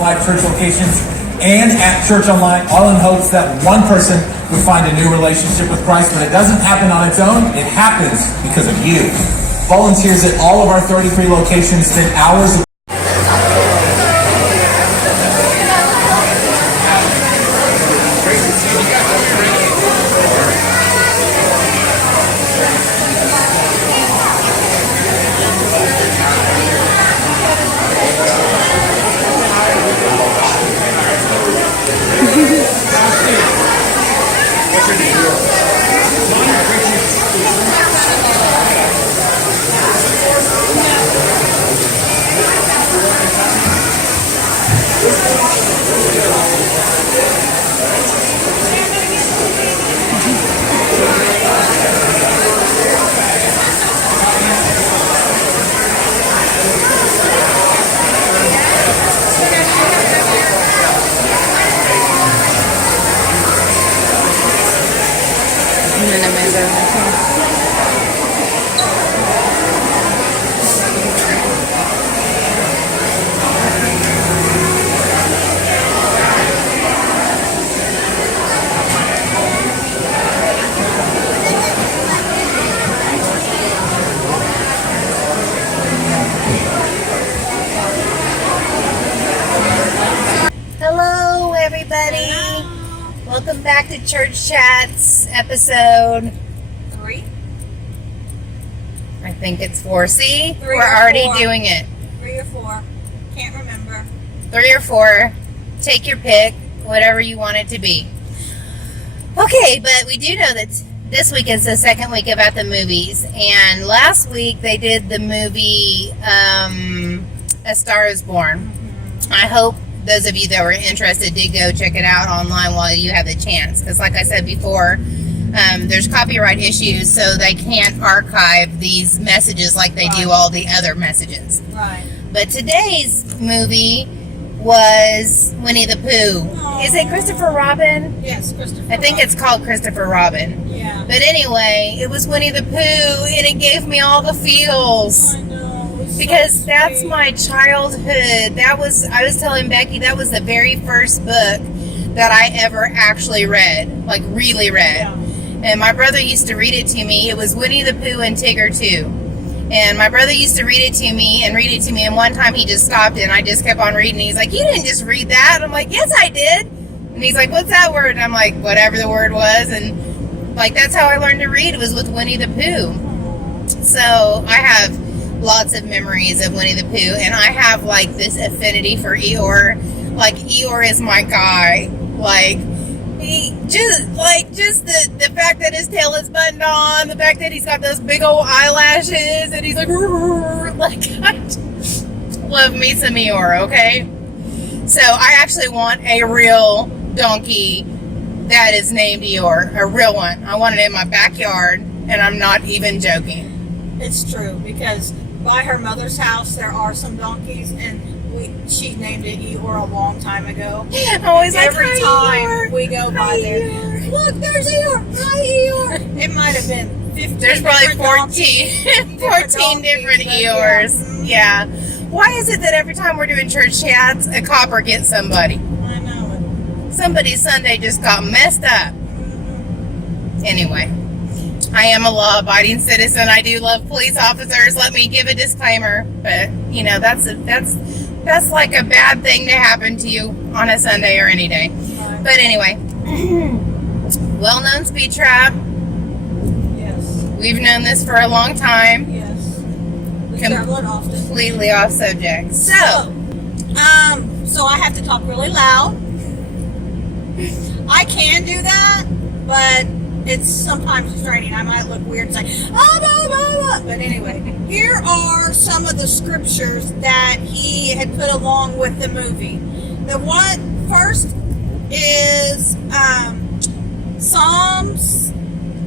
live church locations and at church online, all in hopes that one person would find a new relationship with Christ. But it doesn't happen on its own. It happens because of you. Volunteers at all of our 33 locations spend hours Welcome back to Church Chats, episode 3. I think it's 4. See, we're already doing it. 3 or 4. Can't remember. 3 or 4. Take your pick, whatever you want it to be. Okay, but we do know that this week is the second week about the movies, and last week they did the movie A Star Is Born. I hope those of you that were interested did go check it out online while you have the chance, because like I said before, there's copyright issues, so they can't archive these messages like they do all the other messages. Right. But today's movie was Winnie the Pooh. Aww. Is it Christopher Robin? Yes, Christopher I think Robin. it's called Christopher Robin. Yeah. But anyway, it was Winnie the Pooh, and it gave me all the feels. I know. Because that's my childhood. I was telling Becky, that was the very first book that I ever actually read, like really read. Yeah. And my brother used to read it to me. It was Winnie the Pooh and Tigger too. And my brother used to read it to me. And one time he just stopped and I just kept on reading. He's like, "You didn't just read that." I'm like, "Yes, I did." And he's like, "What's that word?" And I'm like, "Whatever the word was." And like, that's how I learned to read. It was with Winnie the Pooh. So I have lots of memories of Winnie the Pooh, and I have like this affinity for Eeyore. Like, Eeyore is my guy. Like, he just the fact that his tail is buttoned on, the fact that he's got those big old eyelashes, and he's like I just love me some Eeyore. Okay, so I actually want a real donkey that is named Eeyore, a real one. I want it in my backyard, and I'm not even joking. It's true, because by her mother's house there are some donkeys, and she named it Eeyore a long time ago. I'm always like, every "Hi, time Eeyore. we go by Hi, there, Eeyore." look, there's Eeyore. Hi, Eeyore. It might have been 15. There's probably different 14 donkeys, different but Eeyores. Yeah. Why is it that every time we're doing church chats, a copper gets somebody? I know Somebody's Sunday just got messed up. Anyway, I am a law-abiding citizen. I do love police officers. Let me give a disclaimer, but you know, that's like a bad thing to happen to you on a Sunday or any day. Right. But anyway, well-known speed trap. Yes. We've known this for a long time. Yes. We travel it often. Completely off subject. So I have to talk really loud. I can do that, but it's sometimes frustrating. I might look weird and say, "Oh, blah, blah, blah." But anyway, here are some of the scriptures that he had put along with the movie. The one first is Psalms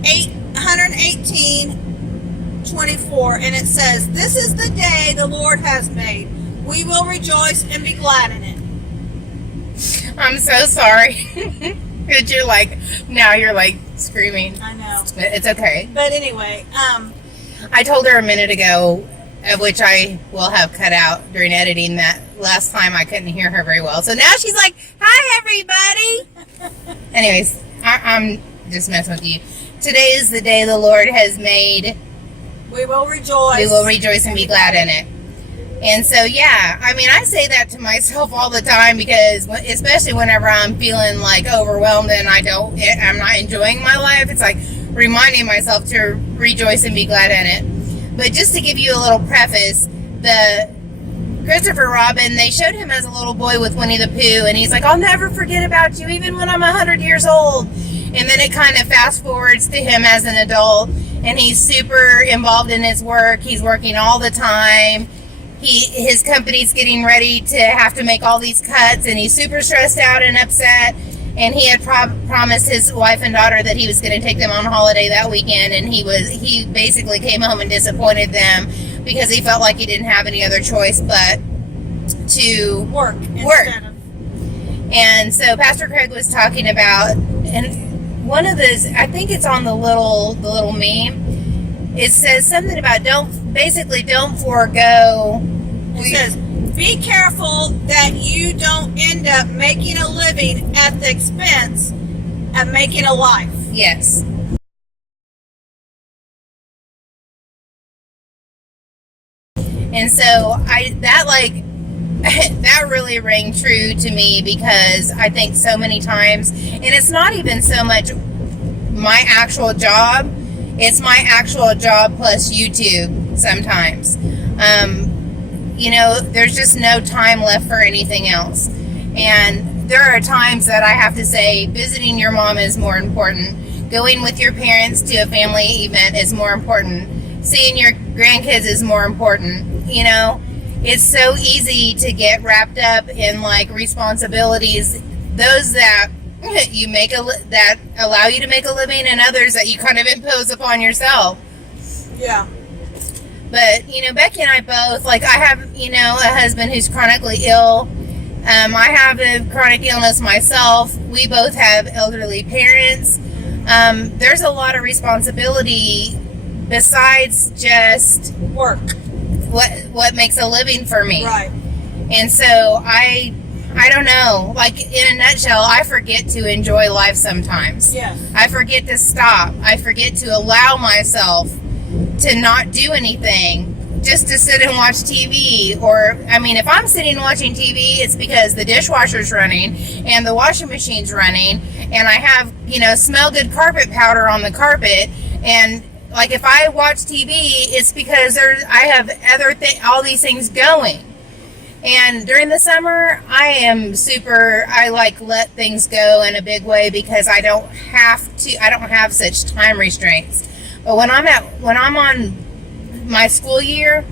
118:24, and it says, "This is the day the Lord has made. We will rejoice and be glad in it." I'm so sorry. Because you're like screaming. I know. It's okay. But anyway, I told her a minute ago, which I will have cut out during editing. That last time I couldn't hear her very well. So now she's like, hi, everybody. Anyways, I'm just messing with you. Today is the day the Lord has made. We will rejoice. We will rejoice and be glad in it. And so, yeah, I mean, I say that to myself all the time because, especially whenever I'm feeling like overwhelmed and I'm not enjoying my life, it's like reminding myself to rejoice and be glad in it. But just to give you a little preface, the Christopher Robin, they showed him as a little boy with Winnie the Pooh, and he's like, I'll never forget about you, even when I'm 100 years old. And then it kind of fast forwards to him as an adult, and he's super involved in his work. He's working all the time. His company's getting ready to have to make all these cuts, and he's super stressed out and upset. And he had promised his wife and daughter that he was going to take them on holiday that weekend, and he basically came home and disappointed them because he felt like he didn't have any other choice but to work. And so Pastor Craig was talking about, and one of those, I think it's on the little meme. It says something about don't forego. It says, be careful that you don't end up making a living at the expense of making a life. Yes. And so that really rang true to me because I think so many times, and it's not even so much my actual job, it's my actual job plus YouTube sometimes. There's just no time left for anything else. And there are times that I have to say, visiting your mom is more important. Going with your parents to a family event is more important. Seeing your grandkids is more important. It's so easy to get wrapped up in like responsibilities, those that that allow you to make a living, and others that you kind of impose upon yourself. Yeah. But, Becky and I both, I have, a husband who's chronically ill. I have a chronic illness myself. We both have elderly parents. There's a lot of responsibility besides just work. What makes a living for me. Right. And so I don't know, in a nutshell, I forget to enjoy life sometimes. Yes. I forget to stop. I forget to allow myself to not do anything, just to sit and watch TV. Or, if I'm sitting watching TV, it's because the dishwasher's running and the washing machine's running and I have, smell good carpet powder on the carpet. And if I watch TV, it's because I have all these things going. And during the summer, I let things go in a big way because I don't have such time restraints. But when I'm on my school year,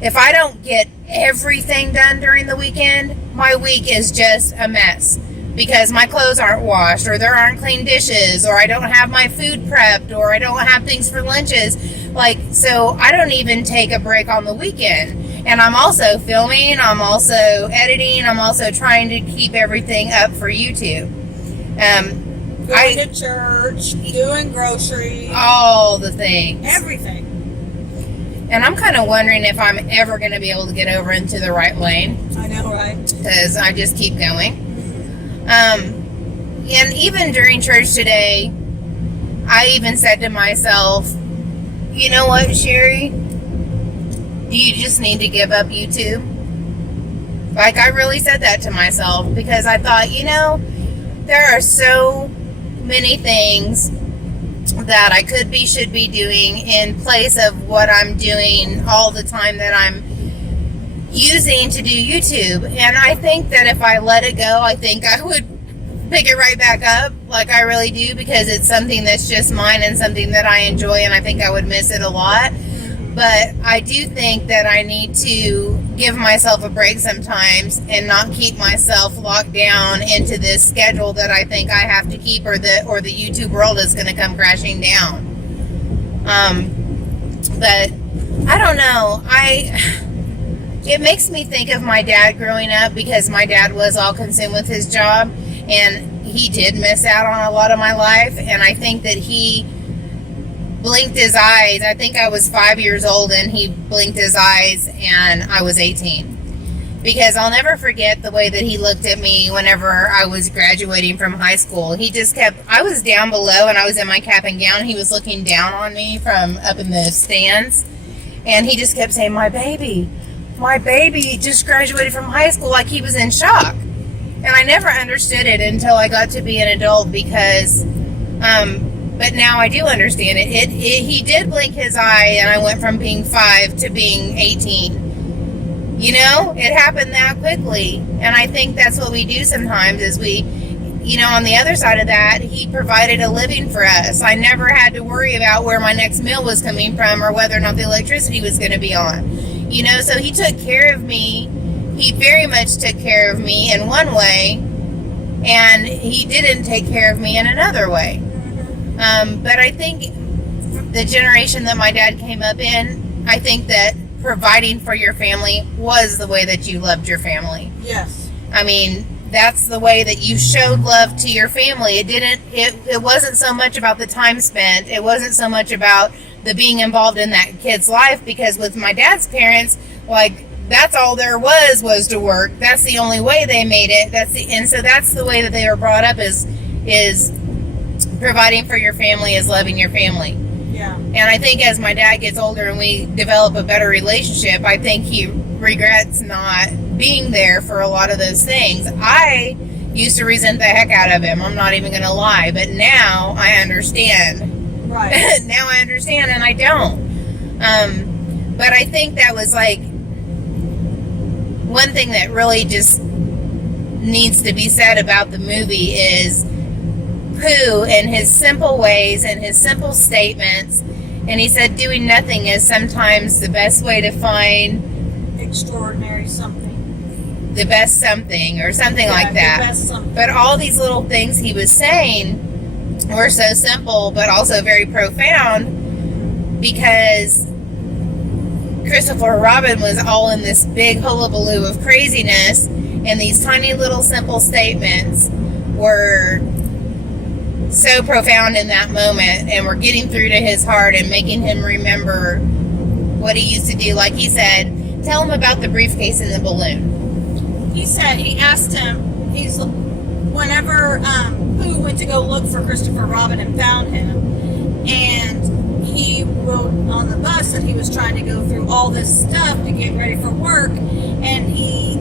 if I don't get everything done during the weekend, my week is just a mess because my clothes aren't washed, or there aren't clean dishes, or I don't have my food prepped, or I don't have things for lunches. So I don't even take a break on the weekend. And I'm also filming, I'm also editing, I'm also trying to keep everything up for YouTube. Going to church, doing groceries. All the things. Everything. And I'm kind of wondering if I'm ever going to be able to get over into the right lane. I know, right? Because I just keep going. And even during church today, I even said to myself, you know what, Sherry? Do you just need to give up YouTube? I really said that to myself because I thought, there are so many things that I should be doing in place of what I'm doing all the time that I'm using to do YouTube. And I think that if I let it go, I think I would pick it right back up, like I really do, because it's something that's just mine and something that I enjoy, and I think I would miss it a lot. But I do think that I need to give myself a break sometimes and not keep myself locked down into this schedule that I think I have to keep, or the YouTube world is going to come crashing down. But I don't know. It makes me think of my dad growing up, because my dad was all consumed with his job, and he did miss out on a lot of my life. And I think that he blinked his eyes. I think I was 5 years old and he blinked his eyes and I was 18. Because I'll never forget the way that he looked at me whenever I was graduating from high school. He just kept, I was down below and I was in my cap and gown. He was looking down on me from up in the stands. And he just kept saying, my baby just graduated from high school, like he was in shock. And I never understood it until I got to be an adult because, but now I do understand it. He did blink his eye and I went from being 5 to being 18. You know, it happened that quickly. And I think that's what we do sometimes is we, you know, on the other side of that, he provided a living for us. I never had to worry about where my next meal was coming from or whether or not the electricity was going to be on. You know, so he took care of me. He very much took care of me in one way, and he didn't take care of me in another way. But I think the generation that my dad came up in, I think that providing for your family was the way that you loved your family. Yes. I mean, that's the way that you showed love to your family. It wasn't so much about the time spent. It wasn't so much about the being involved in that kid's life, because with my dad's parents, like, that's all there was to work. That's the only way they made it. And so that's the way that they were brought up is providing for your family, is loving your family. Yeah. And I think as my dad gets older and we develop a better relationship, I think he regrets not being there for a lot of those things. I used to resent the heck out of him. I'm not even going to lie. But now I understand. Right. Now I understand and I don't. But I think that was like one thing that really just needs to be said about the movie is Pooh and his simple ways and his simple statements. And he said doing nothing is sometimes the best way to find extraordinary something. The best something or something like that. The best something. But all these little things he was saying were so simple but also very profound, because Christopher Robin was all in this big hullabaloo of craziness, and these tiny little simple statements were so profound in that moment and were getting through to his heart and making him remember what he used to do. Like he said, tell him about the briefcase and the balloon. He said, he asked him, whenever Pooh went to go look for Christopher Robin and found him, and he rode on the bus and he was trying to go through all this stuff to get ready for work, and he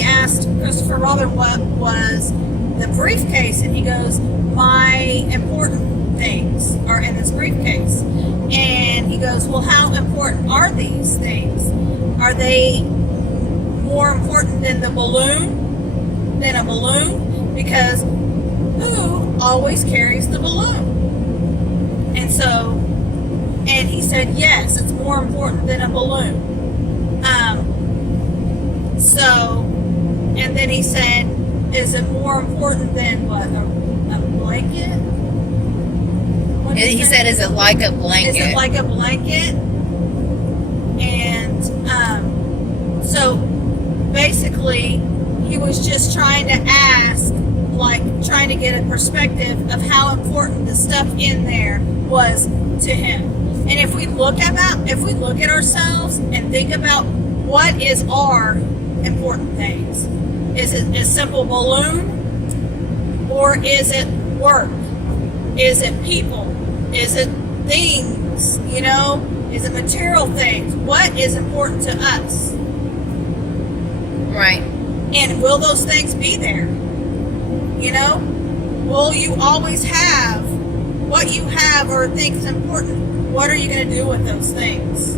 asked Christopher Robin what was the briefcase, and he goes, my important things are in this briefcase. And he goes, well, how important are these things? Are they more important than a balloon? Because Pooh always carries the balloon. And he said, yes, it's more important than a balloon. And then he said, is it more important than what, a blanket? He said, is it like a blanket? Is it like a blanket? And so basically he was just trying to ask, like trying to get a perspective of how important the stuff in there was to him. And if we look at ourselves and think about what is our important things, is it a simple balloon, or is it work? Is it people? Is it things? You know, is it material things? What is important to us? Right. And will those things be there? You know, will you always have what you have or think is important? What are you going to do with those things?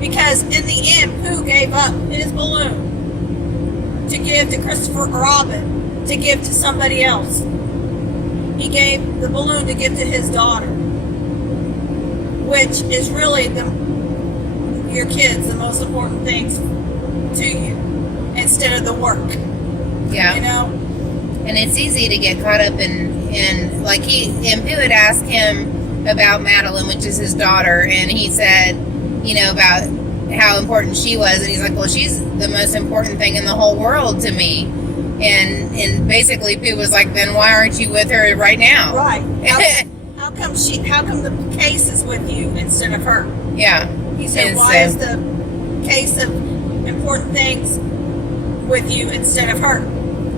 Because in the end, Pooh gave up his balloon to give to Christopher Robin, to give to somebody else. He gave the balloon to give to his daughter, which is really your kids, the most important things to you, instead of the work. Yeah. You know? And it's easy to get caught up in like Pooh had asked him about Madeline, which is his daughter, and he said, you know, about how important she was, and he's like, well, she's the most important thing in the whole world to me. And basically Pooh was like, then why aren't you with her right now? Right. How come the case is with you instead of her? Yeah. He said, And why is so- the case of important things with you instead of her?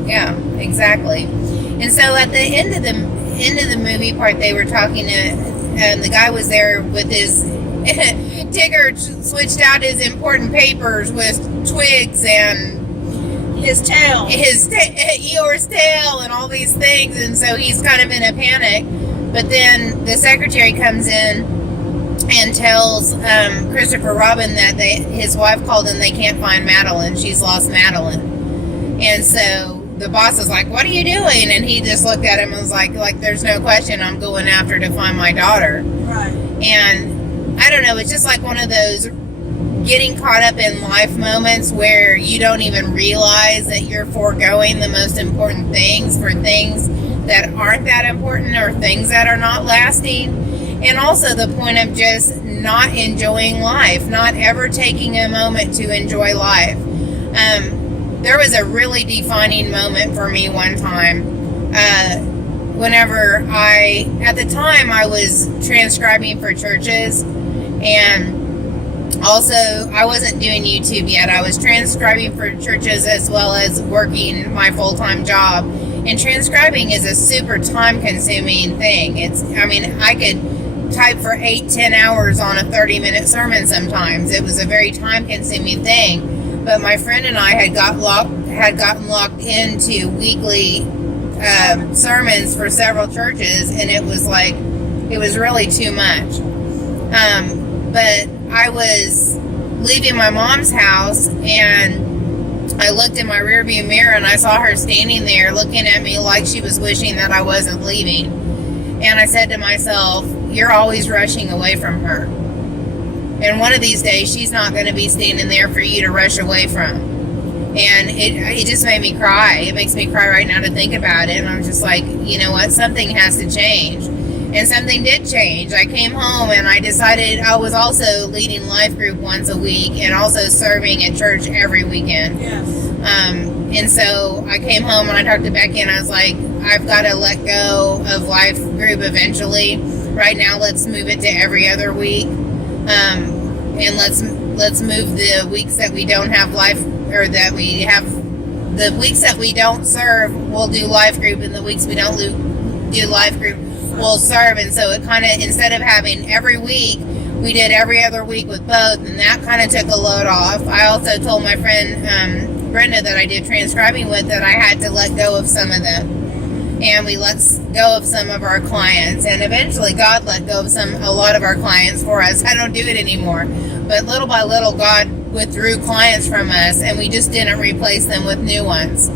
Yeah, exactly. And so at the end of the movie part, they were talking to, and the guy was there with his Tigger switched out his important papers with twigs and His tail. Eeyore's tail and all these things, and so he's kind of in a panic. But then the secretary comes in and tells Christopher Robin that his wife called and they can't find Madeline. She's lost Madeline. And so the boss is like, what are you doing? And he just looked at him and was like there's no question, I'm going after to find my daughter. Right. And I don't know, it's just like one of those getting caught up in life moments where you don't even realize that you're foregoing the most important things for things that aren't that important or things that are not lasting. And also the point of just not enjoying life, not ever taking a moment to enjoy life. There was a really defining moment for me one time. Whenever at the time I was transcribing for churches, and also I wasn't doing YouTube yet. I was transcribing for churches as well as working my full-time job. And transcribing is a super time-consuming thing. I could type for 8-10 hours on a 30-minute sermon sometimes. It was a very time-consuming thing. But my friend and I had gotten locked into weekly sermons for several churches, and it was really too much. But I was leaving my mom's house, and I looked in my rearview mirror, and I saw her standing there looking at me like she was wishing that I wasn't leaving. And I said to myself, you're always rushing away from her. And one of these days, she's not going to be standing there for you to rush away from. And it just made me cry. It makes me cry right now to think about it. And I'm just like, you know what? Something has to change. And something did change. I came home and I decided I was also leading life group once a week and also serving at church every weekend. Yes. And so I came home and I talked to Becky and I was like, I've got to let go of life group eventually. Right now, let's move it to every other week. And let's move the weeks that we don't have life, or that we have, the weeks that we don't serve, we'll do life group, and the weeks we don't do life group, we'll serve. And so it kind of, instead of having every week, we did every other week with both, and that kind of took a load off. I also told my friend Brenda that I did transcribing with that I had to let go of some of them. And we let go of some of our clients, and eventually God let go of a lot of our clients for us. I don't do it anymore, but little by little God withdrew clients from us, and we just didn't replace them with new ones.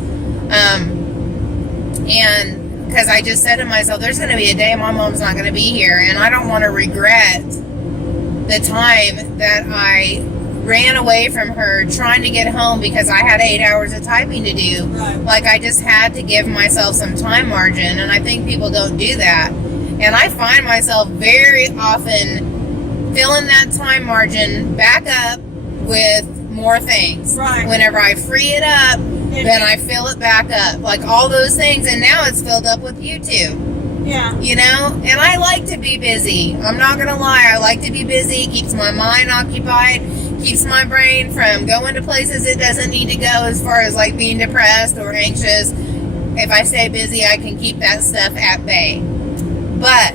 And because I just said to myself, there's going to be a day my mom's not going to be here, and I don't want to regret the time that I ran away from her trying to get home because I had 8 hours of typing to do. Right. Like, I just had to give myself some time margin, and I think people don't do that. And I find myself very often filling that time margin back up with more things. Right. Whenever I free it up, then I fill it back up. Like all those things, and now it's filled up with YouTube. Yeah. You know? And I like to be busy. I'm not going to lie. I like to be busy. It keeps my mind occupied. Keeps my brain from going to places it doesn't need to go, as far as like being depressed or anxious. If I stay busy, I can keep that stuff at bay. But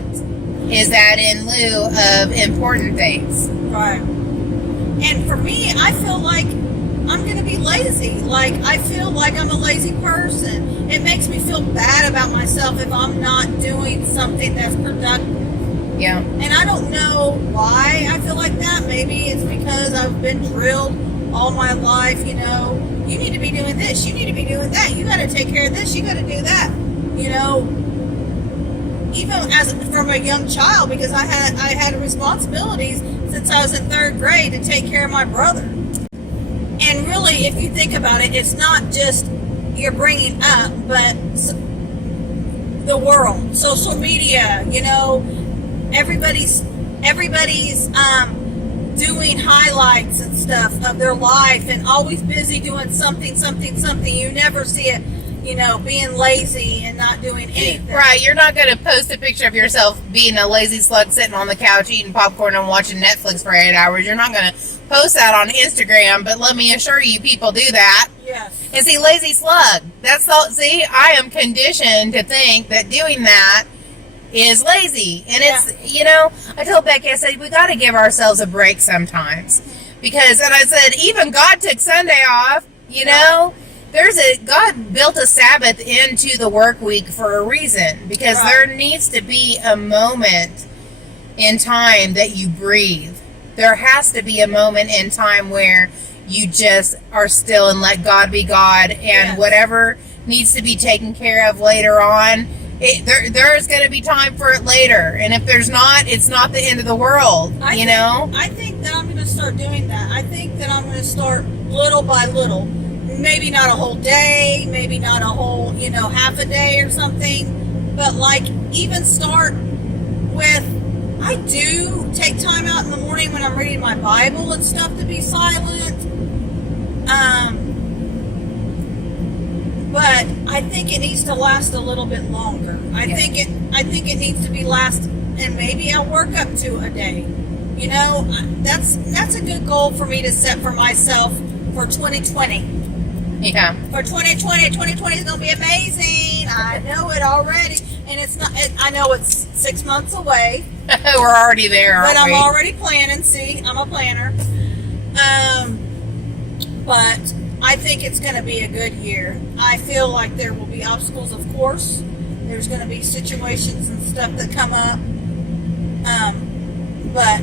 is that in lieu of important things? Right. And for me, I feel like I'm going to be lazy. Like, I feel like I'm a lazy person. It makes me feel bad about myself if I'm not doing something that's productive. Yeah. And I don't know why I feel like that. Maybe it's because I've been drilled all my life, you know, you need to be doing this, you need to be doing that, you got to take care of this, you got to do that, you know, even from a young child, because I had responsibilities since I was in 3rd grade to take care of my brother. And really, if you think about it, it's not just you're bringing up, but the world, social media, you know, everybody's doing highlights and stuff of their life, and always busy doing something. You never see it. being lazy and not doing anything. Right, you're not going to post a picture of yourself being a lazy slug sitting on the couch eating popcorn and watching Netflix for 8 hours. You're not going to post that on Instagram, but let me assure you, people do that. Yes. And see, lazy slug, that's all. See, I am conditioned to think that doing that is lazy. And it's, I told Becky, I said, we got to give ourselves a break sometimes. Because, and I said, even God took Sunday off, God built a Sabbath into the work week for a reason, because there needs to be a moment in time that you breathe. There has to be a moment in time where you just are still and let God be God, and whatever needs to be taken care of later on, there's going to be time for it later. And if there's not, it's not the end of the world, I think that I'm going to start doing that. I think that I'm going to start little by little. Maybe not a whole day, maybe not a whole, half a day or something, but even start with, I do take time out in the morning when I'm reading my Bible and stuff to be silent. But I think it needs to last a little bit longer. I think it needs to be and maybe I'll work up to a day. That's a good goal for me to set for myself for 2020. Yeah. For 2020 is going to be amazing. I know it already. And it's not, I know it's 6 months away. We're already there, aren't But I'm we? already planning. See, I'm a planner. But I think it's going to be a good year. I feel like there will be obstacles, of course. There's going to be situations and stuff that come up. But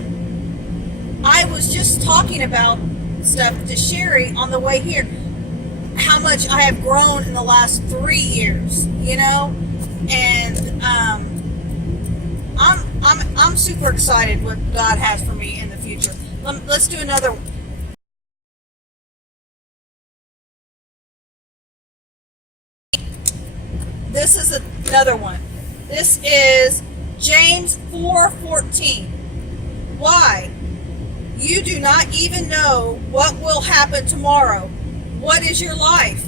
I was just talking about stuff to Sherry on the way here. How much I have grown in the last 3 years, and I'm super excited what God has for me in the future. Let's do another one. This is another one. This is James 4:14. Why? You do not even know what will happen tomorrow. What is your life?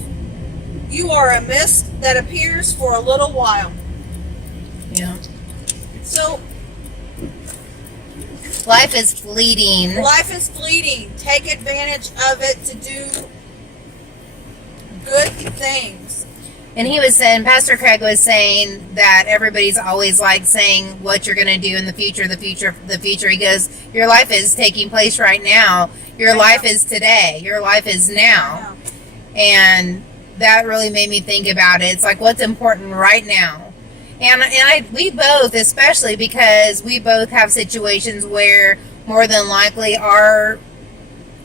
You are a mist that appears for a little while. Yeah. So, life is fleeting. Life is fleeting. Take advantage of it to do good things. And he was saying, Pastor Craig was saying that everybody's always saying what you're going to do in the future, the future, the future. He goes, your life is taking place right now. Your life is today. Your life is now. And that really made me think about it. It's what's important right now. And we both, especially because we both have situations where more than likely our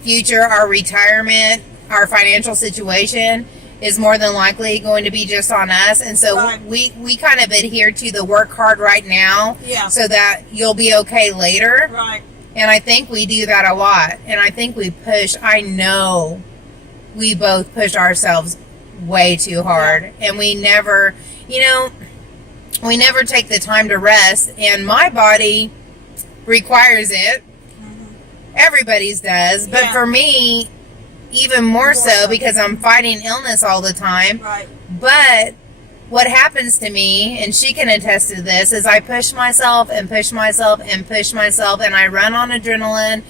future, our retirement, our financial situation is more than likely going to be just on us. And so we kind of adhere to the work hard right now so that you'll be okay later. Right. And I think we do that a lot. And I think I know we both push ourselves way too hard. And we never, we never take the time to rest. And my body requires it. Mm-hmm. Everybody's does. But for me, even more so because I'm fighting illness all the time. Right. But what happens to me, and she can attest to this, is I push myself and push myself and push myself, and I run on adrenaline,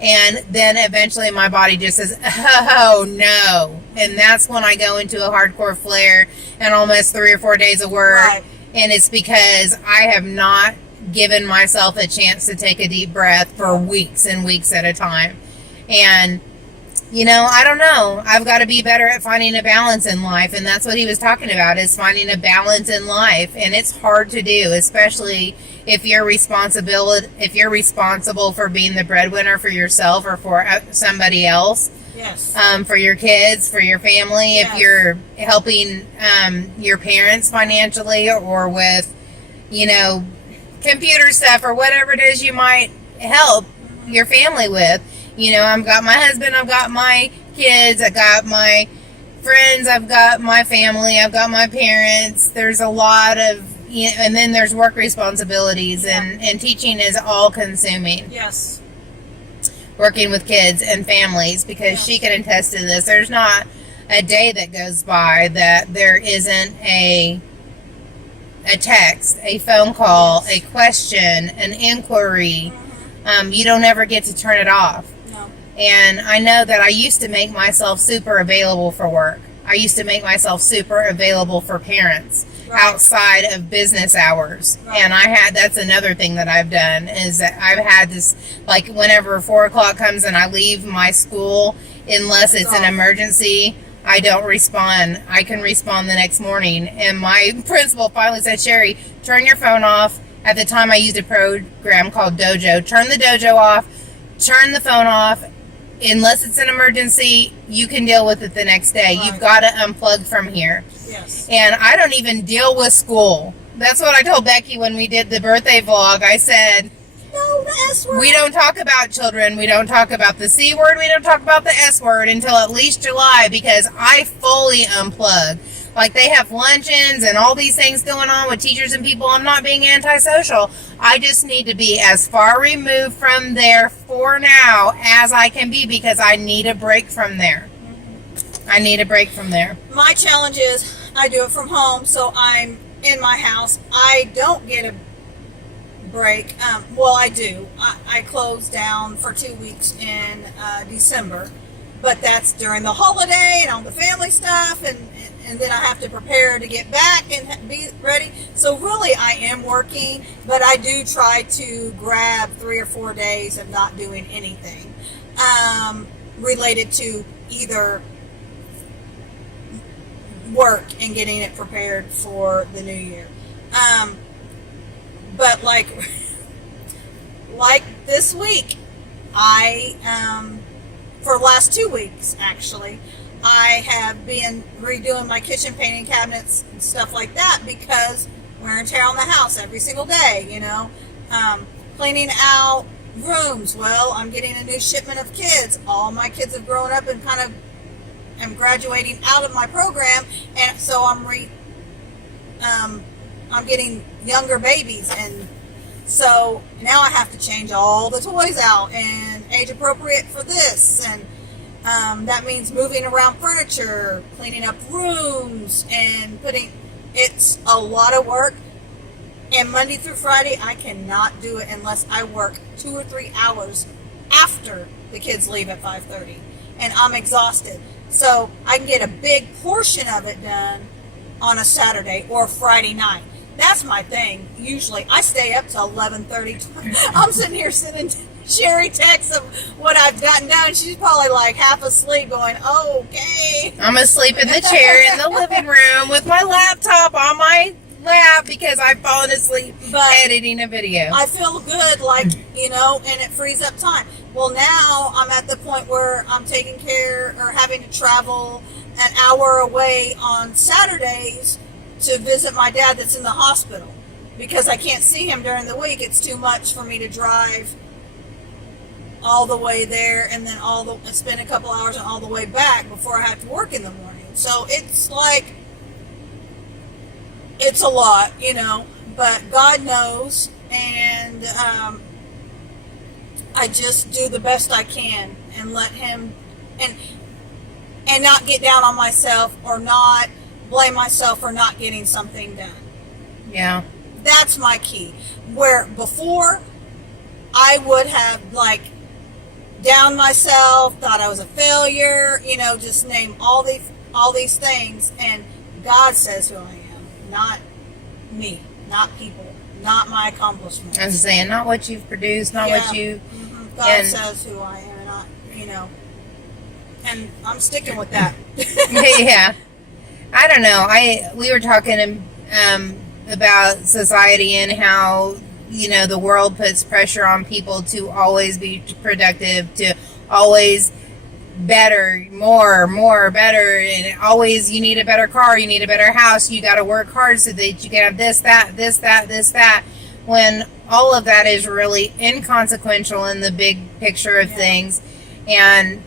and then eventually my body just says, oh no. And that's when I go into a hardcore flare and almost 3 or 4 days of work. Right. And it's because I have not given myself a chance to take a deep breath for weeks and weeks at a time. And I don't know. I've got to be better at finding a balance in life. And that's what he was talking about, is finding a balance in life. And it's hard to do, especially if you're responsible for being the breadwinner for yourself or for somebody else. Yes. For your kids, for your family, yes. If you're helping your parents financially or with, computer stuff or whatever it is you might help your family with. I've got my husband, I've got my kids, I've got my friends, I've got my family, I've got my parents. There's a lot of, and then there's work responsibilities, and teaching is all consuming. Yes. Working with kids and families, because she can attest to this. There's not a day that goes by that there isn't a text, a phone call, a question, an inquiry. You don't ever get to turn it off. No. And I know that I used to make myself super available for work. I used to make myself super available for parents outside of business hours. And that's another thing that I've done is that I've had this, like whenever 4 o'clock comes and I leave my school, unless it's an emergency, I don't respond. I can respond the next morning. And my principal finally said, Sherry, turn your phone off. At the time I used a program called Dojo. Turn the Dojo off. Turn the phone off. Unless it's an emergency, you can deal with it the next day. You've got to unplug from here. Yes. And I don't even deal with school. That's what I told Becky when we did the birthday vlog. I said, no, the S word. we don't talk about children. We don't talk about the C word. We don't talk about the S word until at least July, because I fully unplug. Like, they have luncheons and all these things going on with teachers and people. I'm not being antisocial. I just need to be as far removed from there for now as I can be, because I need a break from there. I need a break from there. My challenge is I do it from home, so I'm in my house. I don't get a break. Well, I do. I close down for 2 weeks in December, but that's during the holiday and all the family stuff, and then I have to prepare to get back and be ready. So really I am working, but I do try to grab 3 or 4 days of not doing anything related to either work and getting it prepared for the new year. But like this week, I for the last 2 weeks actually, I have been redoing my kitchen, painting cabinets and stuff like that, because wear and tear on the house every single day, you know. Cleaning out rooms. Well, I'm getting a new shipment of kids. All my kids have grown up and kind of am graduating out of my program, and so I'm getting younger babies, and so now I have to change all the toys out and age appropriate for this, and that means moving around furniture, cleaning up rooms, and it's a lot of work. And Monday through Friday, I cannot do it unless I work 2 or 3 hours after the kids leave at 5:30, and I'm exhausted. So I can get a big portion of it done on a Saturday or Friday night. That's my thing. Usually I stay up till 11:30. I'm sitting here sending Sherry texts of what I've gotten done, and she's probably like half asleep going, okay. I'm asleep in the chair in the living room with my laptop on my lap because I've fallen asleep editing a video. I feel good, like, you know, and it frees up time. Well, now I'm at the point where I'm taking care or having to travel an hour away on Saturdays to visit my dad that's in the hospital, because I can't see him during the week. It's too much for me to drive all the way there and then spend a couple hours and all the way back before I have to work in the morning. So it's like, it's a lot, you know, but God knows, and I just do the best I can and let him, and not get down on myself or not blame myself for not getting something done. Yeah. That's my key. Where before I would have like down myself, thought I was a failure, you know, just name all these things, and God says who I am, not me, not people, not my accomplishments. I was saying, not what you've produced, not what you... Mm-hmm. God says who I am, and I, you know, and I'm sticking with that. Yeah. I don't know. We were talking about society and how, you know, the world puts pressure on people to always be productive, to always better, more, better, and always you need a better car, you need a better house, you got to work hard so that you can have this, that, when all of that is really inconsequential in the big picture of things. And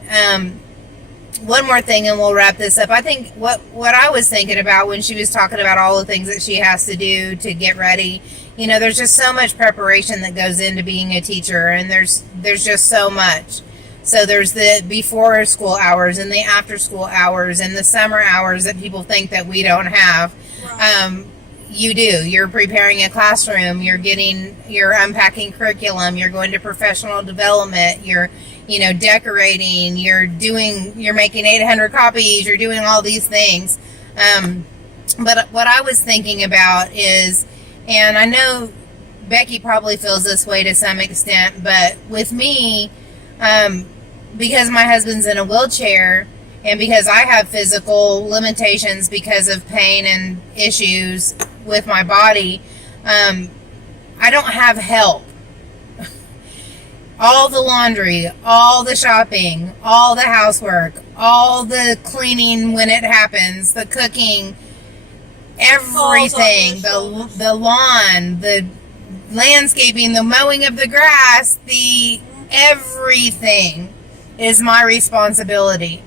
one more thing and we'll wrap this up. I think what I was thinking about when she was talking about all the things that she has to do to get ready, you know, there's just so much preparation that goes into being a teacher, and there's just so much. So there's the before school hours and the after school hours and the summer hours that people think that we don't have. Right. You do. You're preparing a classroom. You're unpacking curriculum. You're going to professional development. You're, decorating. You're making 800 copies. You're doing all these things. But what I was thinking about is, and I know Becky probably feels this way to some extent, but with me, because my husband's in a wheelchair and because I have physical limitations because of pain and issues with my body, I don't have help. All the laundry, all the shopping, all the housework, all the cleaning when it happens, the cooking, everything, the lawn, the landscaping, the mowing of the grass, everything is my responsibility.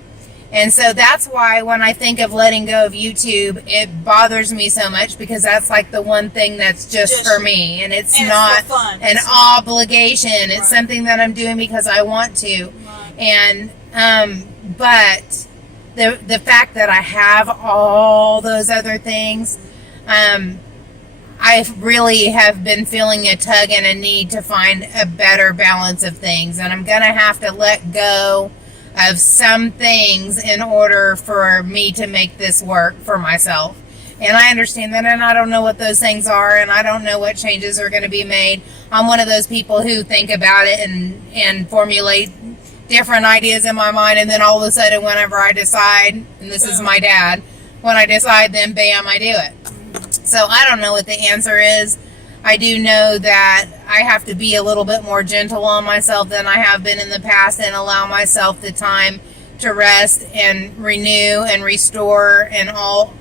And so that's why when I think of letting go of YouTube, it bothers me so much, because that's like the one thing that's just for me, and it's not an obligation. It's something that I'm doing because I want to. And but the fact that I have all those other things, I really have been feeling a tug and a need to find a better balance of things, and I'm gonna have to let go of some things in order for me to make this work for myself. And I understand that, and I don't know what those things are, and I don't know what changes are going to be made. I'm one of those people who think about it and formulate different ideas in my mind, and then all of a sudden whenever I decide, and this is my dad, when I decide, then bam, I do it. So I don't know what the answer is. I do know that I have to be a little bit more gentle on myself than I have been in the past, and allow myself the time to rest and renew and restore and all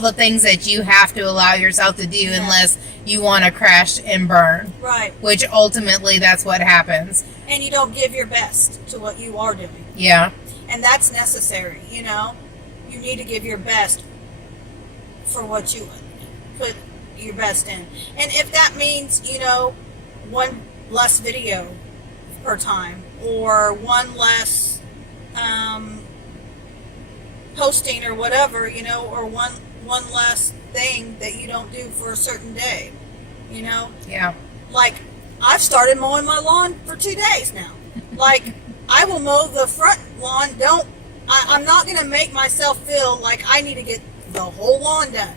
the things that you have to allow yourself to do, unless you want to crash and burn. Right. Which ultimately that's what happens. And you don't give your best to what you are doing. Yeah. And that's necessary, You need to give your best for what you put your best in. And if that means, one less video per time, or one less posting or whatever, or one less thing that you don't do for a certain day, Yeah. Like, I've started mowing my lawn for 2 days now. Like, I will mow the front lawn. I'm not going to make myself feel like I need to get the whole lawn done.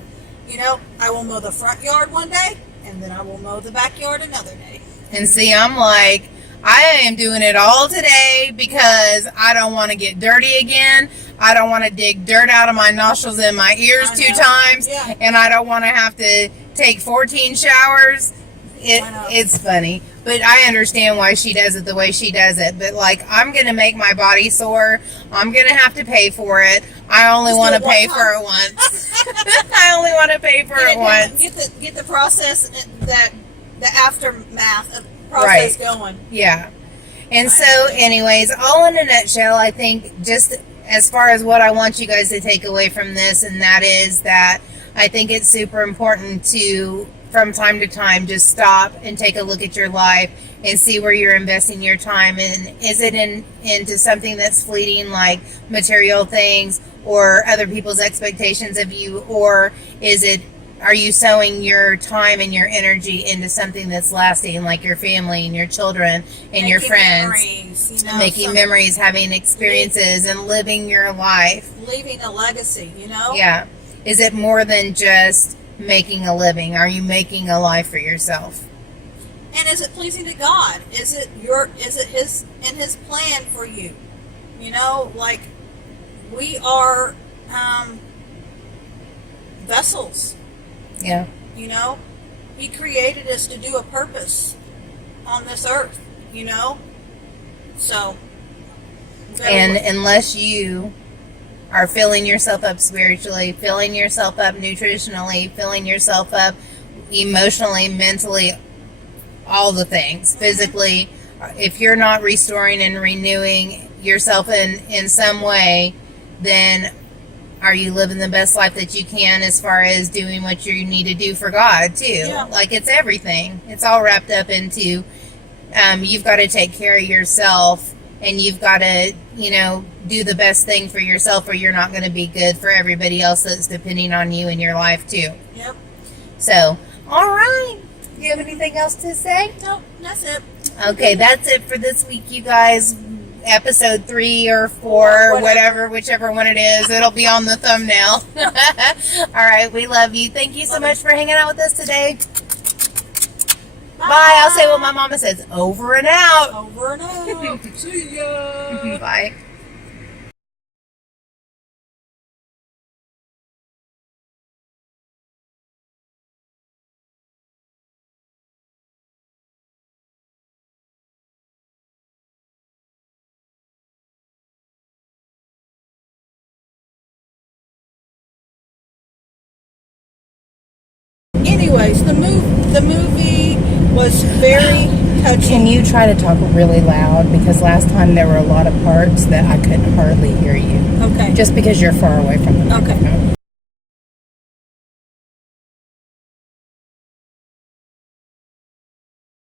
I will mow the front yard one day, and then I will mow the backyard another day. And see, I'm like, I am doing it all today because I don't want to get dirty again. I don't want to dig dirt out of my nostrils and my ears 2 times. Yeah. And I don't want to have to take 14 showers. It's funny. But I understand why she does it the way she does it. But, like, I'm going to make my body sore. I'm going to have to pay for it. I only want to pay for it once. I only want to pay for it once. Get the process, the aftermath process going. Yeah. And so, anyways, all in a nutshell, I think just as far as what I want you guys to take away from this, and that is that I think it's super important to, from time to time, just stop and take a look at your life and see where you're investing your time. And is it into something that's fleeting, like material things or other people's expectations of you, or are you sowing your time and your energy into something that's lasting, like your family and your children and your friends, making memories, having experiences, and living your life, leaving a legacy? Yeah. Is it more than just making a living? Are you making a life for yourself? And is it pleasing to God? Is it his plan for you? Like, we are vessels. Yeah. He created us to do a purpose on this earth, So. And unless you are filling yourself up spiritually, filling yourself up nutritionally, filling yourself up emotionally, mentally, all the things, physically, if you're not restoring and renewing yourself in some way, then are you living the best life that you can, as far as doing what you need to do for God too? Yeah. Like, it's everything. It's all wrapped up into you've got to take care of yourself and you've got to, do the best thing for yourself, or you're not going to be good for everybody else that's depending on you in your life too. Yep. So, all right. Do you have anything else to say? Nope, that's it. Okay, that's it for this week, you guys. Episode 3 or 4, whatever, whichever one it is. It'll be on the thumbnail. All right, we love you. Thank you so much for hanging out with us today. Bye. I'll say what my mama says. Over and out. Over and out. See ya. Bye. Anyways, the movie was very touching. Can you try to talk really loud? Because last time there were a lot of parts that I couldn't hardly hear you. Okay. Just because you're far away from the microphone. Okay.